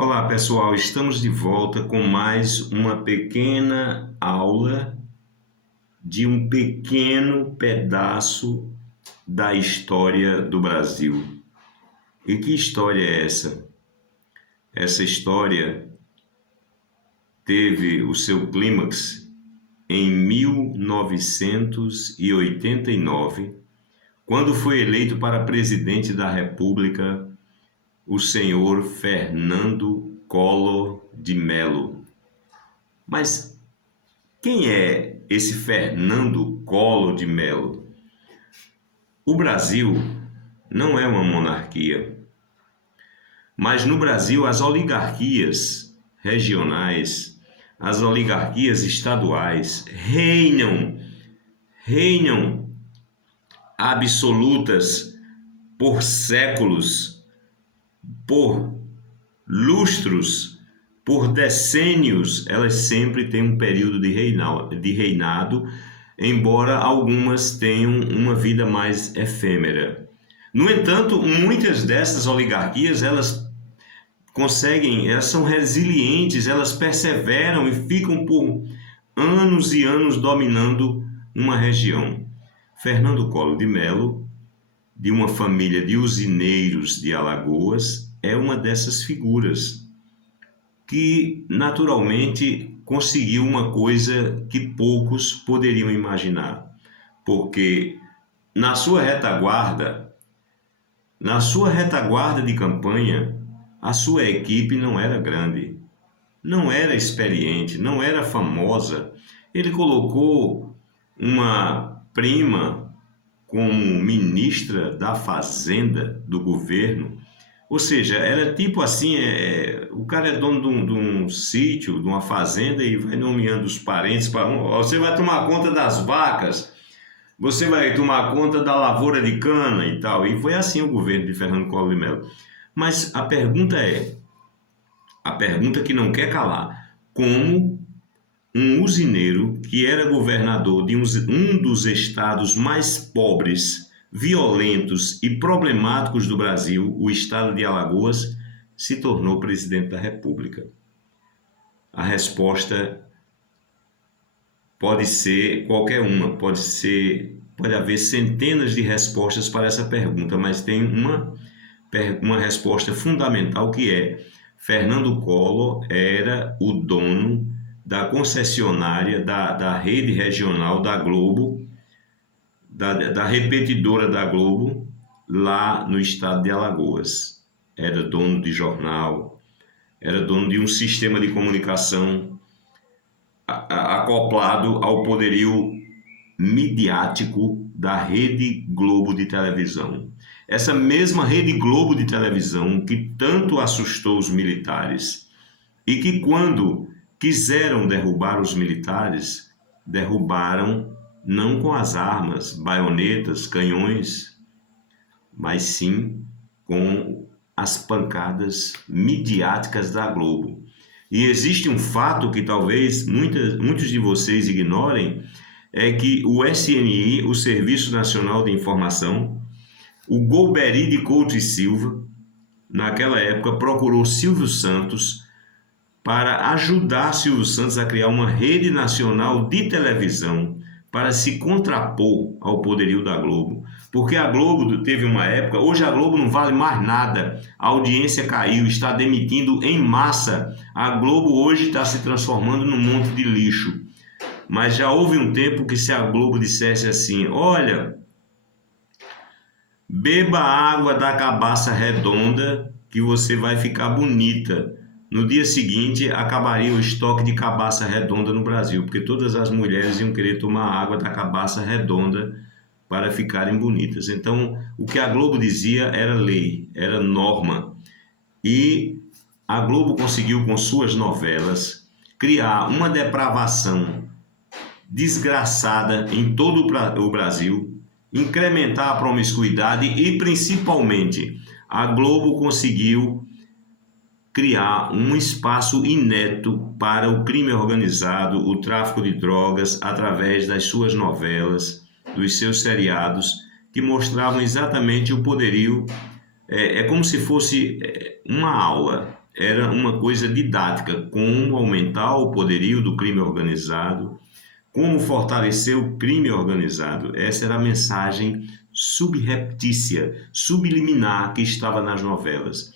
Olá pessoal, estamos de volta com mais uma pequena aula de um pequeno pedaço da história do Brasil. E que história é essa? Essa história teve o seu clímax em 1989, quando foi eleito para presidente da República o senhor Fernando Collor de Mello. Mas quem é esse Fernando Collor de Mello? O Brasil não é uma monarquia, mas no Brasil as oligarquias regionais, as oligarquias estaduais reinam absolutas por séculos, por lustros, por decênios. Elas sempre têm um período de reinado, embora algumas tenham uma vida mais efêmera. No entanto, muitas dessas oligarquias, elas são resilientes, elas perseveram e ficam por anos e anos dominando uma região. Fernando Collor de Mello, de uma família de usineiros de Alagoas, é uma dessas figuras que naturalmente conseguiu uma coisa que poucos poderiam imaginar, porque na sua retaguarda de campanha, a sua equipe não era grande, não era experiente, não era famosa. Ele colocou uma prima como ministra da Fazenda do governo. Ou seja, era tipo assim, o cara é dono de um sítio, de uma fazenda, e vai nomeando os parentes para você vai tomar conta das vacas, você vai tomar conta da lavoura de cana e tal. E foi assim o governo de Fernando Collor de Mello. Mas a pergunta que não quer calar: como um usineiro que era governador de um dos estados mais pobres, violentos e problemáticos do Brasil, o estado de Alagoas, se tornou presidente da República? A resposta pode ser qualquer uma, pode haver centenas de respostas para essa pergunta, mas tem uma resposta fundamental, que é: Fernando Collor era o dono da concessionária da rede regional da Globo, da repetidora da Globo, lá no estado de Alagoas. Era dono de jornal, era dono de um sistema de comunicação acoplado ao poderio midiático da Rede Globo de televisão. Essa mesma Rede Globo de televisão que tanto assustou os militares e que, quando quiseram derrubar os militares, derrubaram não com as armas, baionetas, canhões, mas sim com as pancadas midiáticas da Globo. E existe um fato que talvez muitos de vocês ignorem, é que o SNI, o Serviço Nacional de Informação, o Golbery de Couto e Silva, naquela época procurou Silvio Santos para ajudar Silvio Santos a criar uma rede nacional de televisão para se contrapor ao poderio da Globo. Porque a Globo teve uma época, hoje a Globo não vale mais nada, a audiência caiu, está demitindo em massa. A Globo hoje está se transformando num monte de lixo. Mas já houve um tempo que, se a Globo dissesse assim: olha, beba água da cabaça redonda que você vai ficar bonita, no dia seguinte acabaria o estoque de cabaça redonda no Brasil, porque todas as mulheres iam querer tomar água da cabaça redonda para ficarem bonitas. Então, o que a Globo dizia era lei, era norma. E a Globo conseguiu, com suas novelas, criar uma depravação desgraçada em todo o Brasil, incrementar a promiscuidade e, principalmente, a Globo conseguiu criar um espaço inédito para o crime organizado, o tráfico de drogas, através das suas novelas, dos seus seriados, que mostravam exatamente o poderio. É como se fosse uma aula. era uma coisa didática, como aumentar o poderio do crime organizado, como fortalecer o crime organizado. Essa era a mensagem subreptícia, subliminar que estava nas novelas.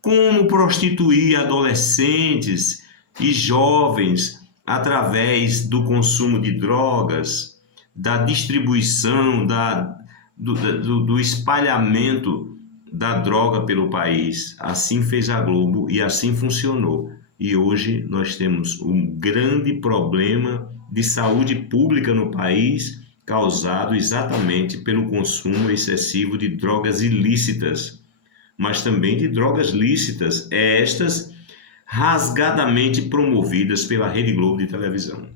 Como prostituir adolescentes e jovens através do consumo de drogas, da distribuição, do espalhamento da droga pelo país. Assim fez a Globo e assim funcionou. E hoje nós temos um grande problema de saúde pública no país, causado exatamente pelo consumo excessivo de drogas ilícitas, mas também de drogas lícitas, estas rasgadamente promovidas pela Rede Globo de televisão.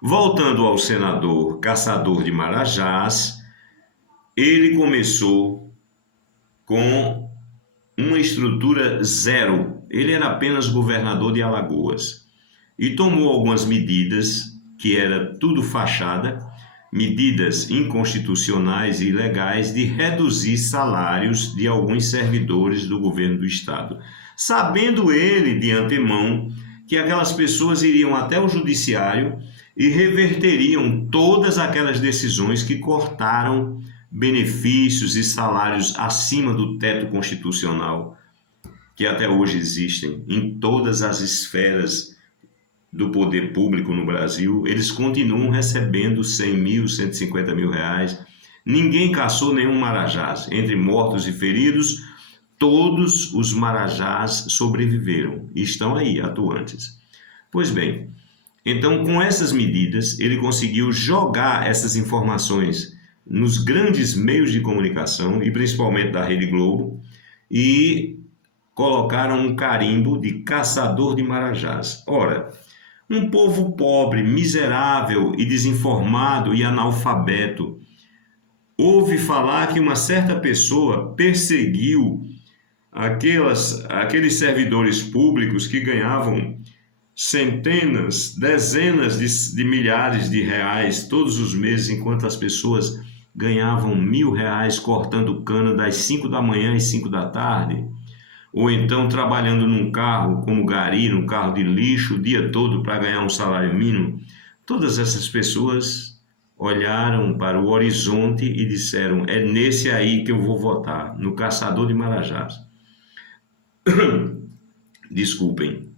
Voltando ao senador Caçador de Marajás, ele começou com uma estrutura zero. Ele era apenas governador de Alagoas e tomou algumas medidas que era tudo fachada, medidas inconstitucionais e ilegais de reduzir salários de alguns servidores do governo do estado, sabendo ele de antemão que aquelas pessoas iriam até o judiciário e reverteriam todas aquelas decisões que cortaram benefícios e salários acima do teto constitucional, que até hoje existem em todas as esferas do poder público no Brasil. Eles continuam recebendo 100 mil, 150 mil reais. Ninguém caçou nenhum Marajás. Entre mortos e feridos, todos os Marajás sobreviveram e estão aí, atuantes. Pois bem, então com essas medidas, ele conseguiu jogar essas informações nos grandes meios de comunicação e principalmente da Rede Globo e colocaram um carimbo de caçador de Marajás. Ora, um povo pobre, miserável e desinformado e analfabeto ouve falar que uma certa pessoa perseguiu aqueles servidores públicos que ganhavam centenas, dezenas de milhares de reais todos os meses, enquanto as pessoas ganhavam R$ 1.000 cortando cana das 5 da manhã às 5 da tarde, ou então trabalhando num carro como gari, num carro de lixo o dia todo para ganhar um salário mínimo. Todas essas pessoas olharam para o horizonte e disseram: é nesse aí que eu vou votar, no Caçador de Marajás. Desculpem.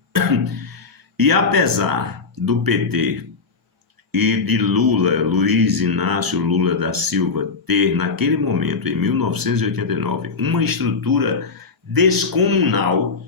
E apesar do PT e de Lula, Luiz Inácio Lula da Silva, ter naquele momento, em 1989, uma estrutura descomunal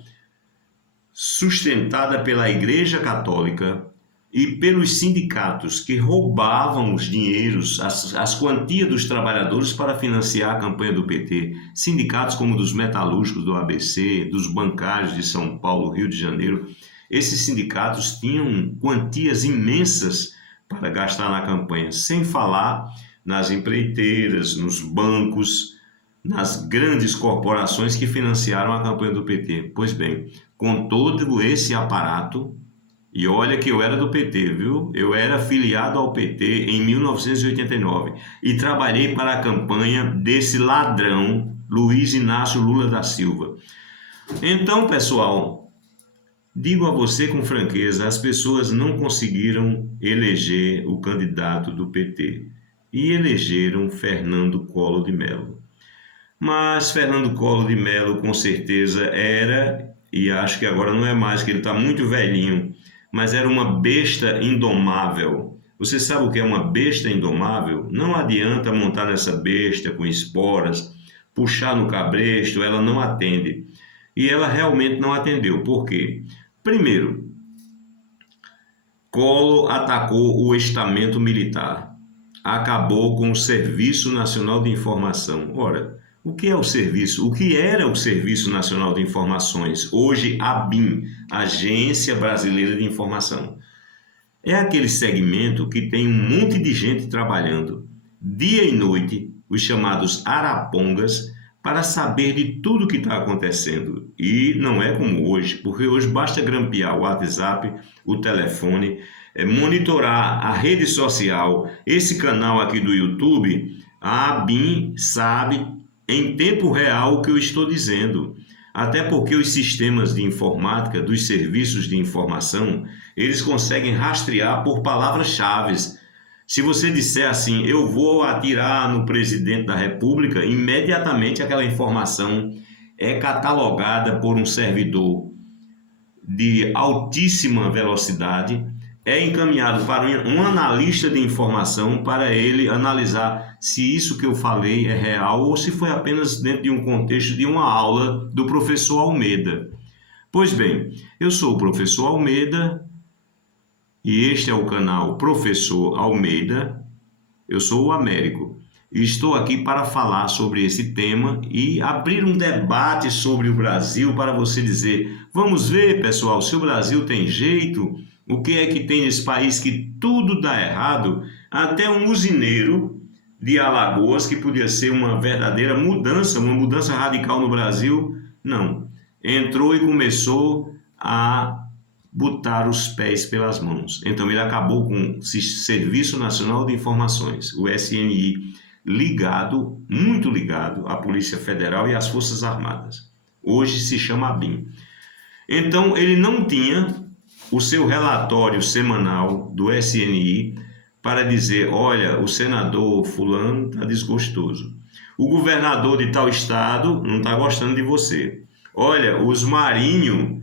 sustentada pela Igreja Católica e pelos sindicatos que roubavam os dinheiros, as quantias dos trabalhadores para financiar a campanha do PT, sindicatos como dos metalúrgicos do ABC, dos bancários de São Paulo, Rio de Janeiro. Esses sindicatos tinham quantias imensas para gastar na campanha, sem falar nas empreiteiras, nos bancos, nas grandes corporações que financiaram a campanha do PT. Pois bem, com todo esse aparato, e olha que eu era do PT, viu? Eu era filiado ao PT em 1989 e trabalhei para a campanha desse ladrão, Luiz Inácio Lula da Silva. Então, pessoal, digo a você com franqueza, as pessoas não conseguiram eleger o candidato do PT e elegeram Fernando Collor de Mello. Mas Fernando Collor de Mello com certeza era, e acho que agora não é mais, que ele está muito velhinho, mas era uma besta indomável. Você sabe o que é uma besta indomável? Não adianta montar nessa besta com esporas, puxar no cabresto, ela não atende. E ela realmente não atendeu. Por quê? Primeiro, Collor atacou o estamento militar, acabou com o Serviço Nacional de Informação. Ora, o que é o serviço? O que era o Serviço Nacional de Informações? Hoje, ABIN, Agência Brasileira de Informação. É aquele segmento que tem um monte de gente trabalhando dia e noite, os chamados arapongas, para saber de tudo que está acontecendo. E não é como hoje, porque hoje basta grampear o WhatsApp, o telefone, monitorar a rede social, esse canal aqui do YouTube, a ABIN sabe em tempo real o que eu estou dizendo. Até porque os sistemas de informática, dos serviços de informação, eles conseguem rastrear por palavras-chave. Se você disser assim, eu vou atirar no presidente da República, imediatamente aquela informação é catalogada por um servidor de altíssima velocidade, é encaminhado para um analista de informação para ele analisar se isso que eu falei é real ou se foi apenas dentro de um contexto de uma aula do professor Almeida. Pois bem, eu sou o professor Almeida e este é o canal Professor Almeida. Eu sou o Américo e estou aqui para falar sobre esse tema e abrir um debate sobre o Brasil para você dizer, vamos ver, pessoal, se o Brasil tem jeito, o que é que tem nesse país que tudo dá errado, até um usineiro de Alagoas, que podia ser uma verdadeira mudança, uma mudança radical no Brasil, não, entrou e começou a botar os pés pelas mãos. Então ele acabou com o Serviço Nacional de Informações, o SNI, ligado, muito ligado à Polícia Federal e às Forças Armadas. Hoje se chama ABIN. Então ele não tinha o seu relatório semanal do SNI para dizer, olha, o senador fulano está desgostoso. O governador de tal estado não está gostando de você. Olha, os marinhos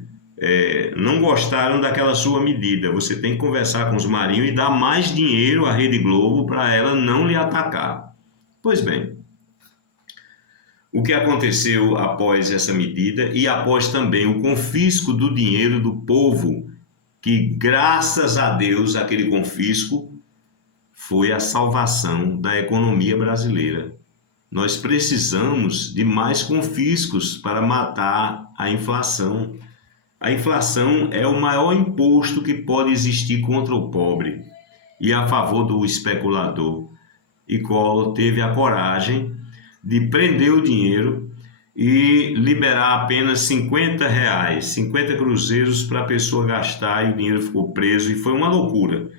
não gostaram daquela sua medida. Você tem que conversar com os marinhos e dar mais dinheiro à Rede Globo para ela não lhe atacar. Pois bem, o que aconteceu após essa medida e após também o confisco do dinheiro do povo, que graças a Deus aquele confisco foi a salvação da economia brasileira. Nós precisamos de mais confiscos para matar a inflação. A inflação é o maior imposto que pode existir contra o pobre e a favor do especulador. E Collor teve a coragem de prender o dinheiro e liberar apenas 50 reais, 50 cruzeiros para a pessoa gastar, e o dinheiro ficou preso e foi uma loucura,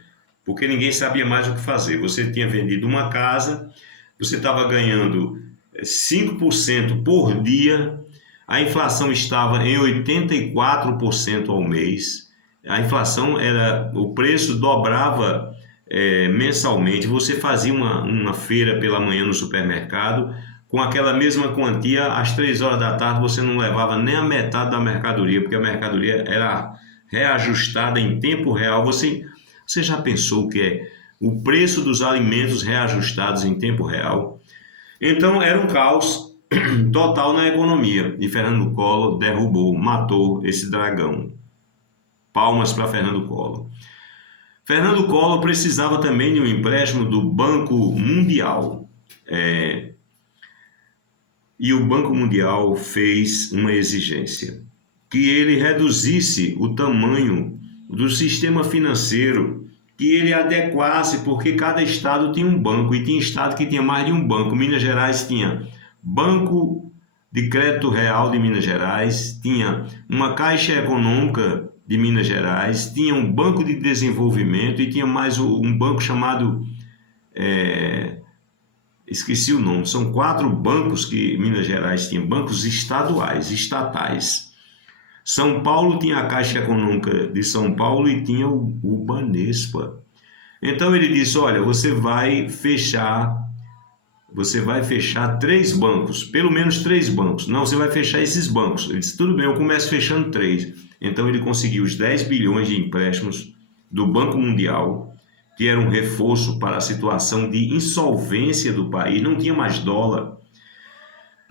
porque ninguém sabia mais o que fazer. Você tinha vendido uma casa, você estava ganhando 5% por dia, a inflação estava em 84% ao mês, a inflação era, o preço dobrava mensalmente. Você fazia uma feira pela manhã no supermercado, com aquela mesma quantia, às 3 horas da tarde você não levava nem a metade da mercadoria, porque a mercadoria era reajustada em tempo real. Você já pensou o que é o preço dos alimentos reajustados em tempo real? Então era um caos total na economia, e Fernando Collor derrubou, matou esse dragão. Palmas para Fernando Collor. Fernando Collor precisava também de um empréstimo do Banco Mundial. E o Banco Mundial fez uma exigência, que ele reduzisse o tamanho do sistema financeiro, que ele adequasse, porque cada estado tinha um banco, e tinha estado que tinha mais de um banco. Minas Gerais tinha Banco de Crédito Real de Minas Gerais, tinha uma Caixa Econômica de Minas Gerais, tinha um Banco de Desenvolvimento e tinha mais um banco chamado... esqueci o nome. São 4 bancos que Minas Gerais tinha, bancos estaduais, estatais. São Paulo tinha a Caixa Econômica de São Paulo e tinha o Banespa. Então ele disse, olha, você vai fechar 3 bancos, pelo menos 3 bancos. Não, você vai fechar esses bancos. Ele disse, tudo bem, eu começo fechando 3. Então ele conseguiu os 10 bilhões de empréstimos do Banco Mundial, que era um reforço para a situação de insolvência do país, não tinha mais dólar.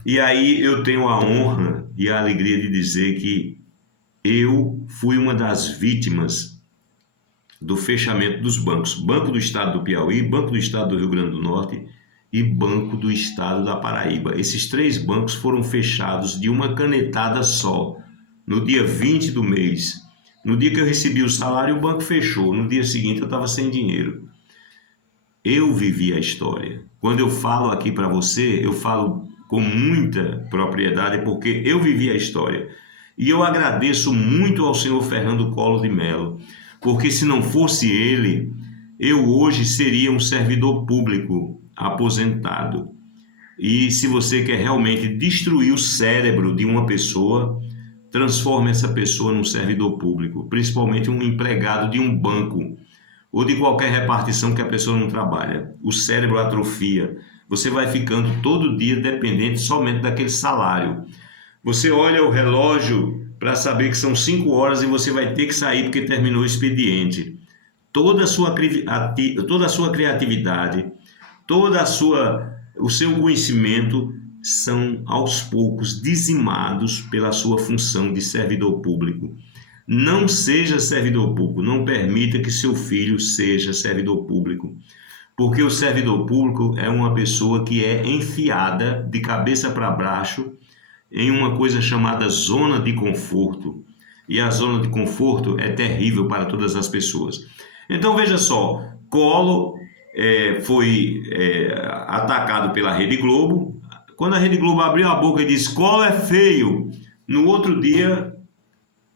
E aí eu tenho a honra e a alegria de dizer que eu fui uma das vítimas do fechamento dos bancos. Banco do Estado do Piauí, Banco do Estado do Rio Grande do Norte e Banco do Estado da Paraíba. Esses 3 bancos foram fechados de uma canetada só, no dia 20 do mês. No dia que eu recebi o salário, o banco fechou. No dia seguinte, eu estava sem dinheiro. Eu vivi a história. Quando eu falo aqui para você, eu falo com muita propriedade, porque eu vivi a história. E eu agradeço muito ao senhor Fernando Collor de Mello, porque se não fosse ele, eu hoje seria um servidor público aposentado. E se você quer realmente destruir o cérebro de uma pessoa, transforme essa pessoa num servidor público, principalmente um empregado de um banco ou de qualquer repartição que a pessoa não trabalha. O cérebro atrofia. Você vai ficando todo dia dependente somente daquele salário. Você olha o relógio para saber que são 5 horas e você vai ter que sair porque terminou o expediente. Toda a sua criatividade, o seu conhecimento são aos poucos dizimados pela sua função de servidor público. Não seja servidor público, não permita que seu filho seja servidor público, porque o servidor público é uma pessoa que é enfiada de cabeça para baixo em uma coisa chamada zona de conforto. E a zona de conforto é terrível para todas as pessoas. Então veja só, Collor foi atacado pela Rede Globo. Quando a Rede Globo abriu a boca e disse Collor é feio, no outro dia,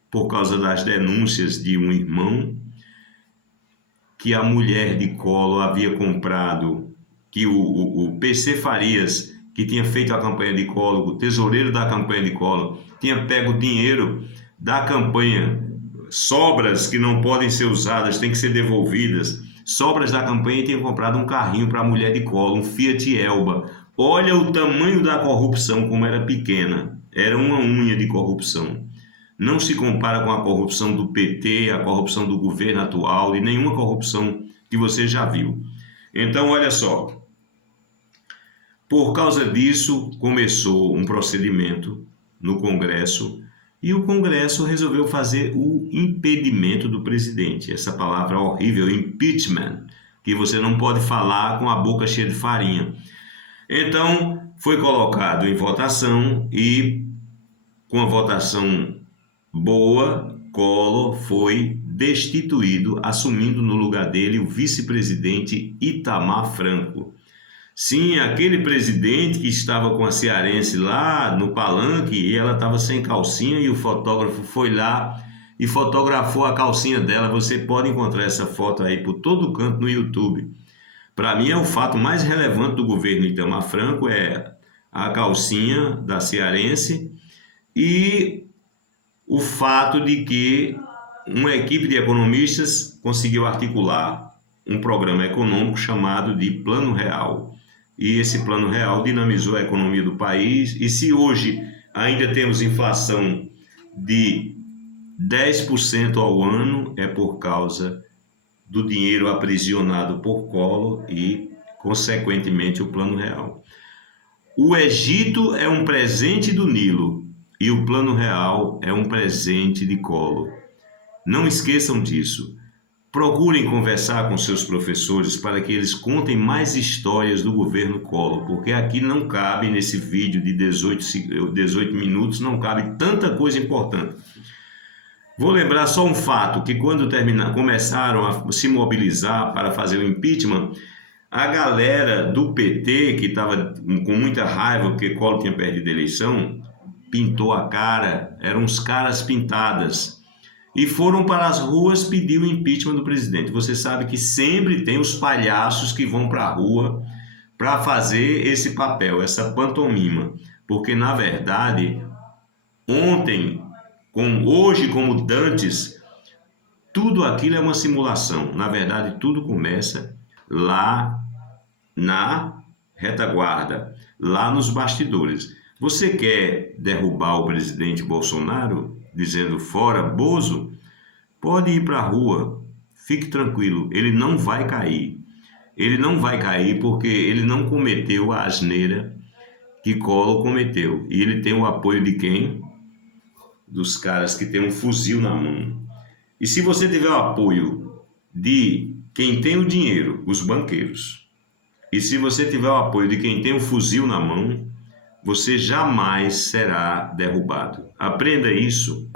por causa das denúncias de um irmão, que a mulher de Collor havia comprado, que o PC Farias, que tinha feito a campanha de Collor, o tesoureiro da campanha de Collor, tinha pego dinheiro da campanha, sobras que não podem ser usadas, têm que ser devolvidas, sobras da campanha, e tinha comprado um carrinho para a mulher de Collor, um Fiat Elba. Olha o tamanho da corrupção, como era pequena, era uma unha de corrupção. Não se compara com a corrupção do PT, a corrupção do governo atual e nenhuma corrupção que você já viu. Então, olha só, por causa disso, começou um procedimento no Congresso e o Congresso resolveu fazer o impedimento do presidente. Essa palavra horrível, impeachment, que você não pode falar com a boca cheia de farinha. Então, foi colocado em votação e, com a votação boa, Collor foi destituído, assumindo no lugar dele o vice-presidente Itamar Franco. Sim, aquele presidente que estava com a cearense lá no palanque e ela estava sem calcinha e o fotógrafo foi lá e fotografou a calcinha dela. Você pode encontrar essa foto aí por todo canto no YouTube. Para mim é o fato mais relevante do governo Itamar Franco, é a calcinha da cearense e o fato de que uma equipe de economistas conseguiu articular um programa econômico chamado de Plano Real. E esse Plano Real dinamizou a economia do país. E se hoje ainda temos inflação de 10% ao ano, é por causa do dinheiro aprisionado por Collor e, consequentemente, o Plano Real. O Egito é um presente do Nilo e o Plano Real é um presente de Collor. Não esqueçam disso. Procurem conversar com seus professores para que eles contem mais histórias do governo Collor, porque aqui não cabe, nesse vídeo de 18 minutos, não cabe tanta coisa importante. Vou lembrar só um fato, que quando começaram a se mobilizar para fazer o impeachment, a galera do PT, que estava com muita raiva porque Collor tinha perdido a eleição, pintou a cara, eram uns caras pintadas, e foram para as ruas pedir o impeachment do presidente. Você sabe que sempre tem os palhaços que vão para a rua para fazer esse papel, essa pantomima, porque na verdade, hoje como dantes, tudo aquilo é uma simulação. Na verdade, tudo começa lá na retaguarda, lá nos bastidores. Você quer derrubar o presidente Bolsonaro, dizendo fora Bozo? Pode ir para a rua, fique tranquilo, ele não vai cair. Ele não vai cair porque ele não cometeu a asneira que Collor cometeu. E ele tem o apoio de quem? Dos caras que tem um fuzil na mão. E se você tiver o apoio de quem tem o dinheiro, os banqueiros, e se você tiver o apoio de quem tem o fuzil na mão, você jamais será derrubado. Aprenda isso,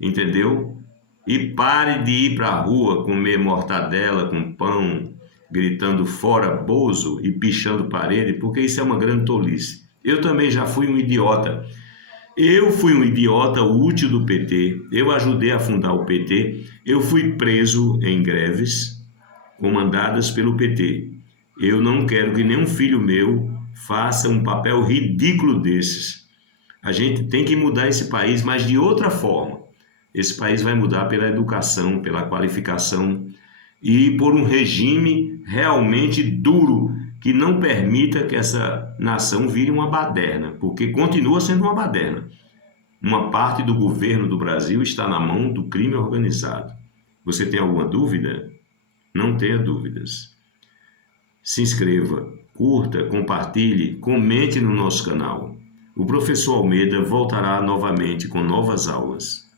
entendeu? E pare de ir para a rua comer mortadela com pão, gritando fora Bozo e pichando parede, porque isso é uma grande tolice. Eu também já fui um idiota. Eu fui um idiota útil do PT, eu ajudei a fundar o PT, eu fui preso em greves comandadas pelo PT. Eu não quero que nenhum filho meu faça um papel ridículo desses. A gente tem que mudar esse país, mas de outra forma. Esse país vai mudar pela educação, pela qualificação e por um regime realmente duro que não permita que essa nação vire uma baderna, porque continua sendo uma baderna. Uma parte do governo do Brasil está na mão do crime organizado. Você tem alguma dúvida? Não tenha dúvidas. Se inscreva, curta, compartilhe, comente no nosso canal. O professor Almeida voltará novamente com novas aulas.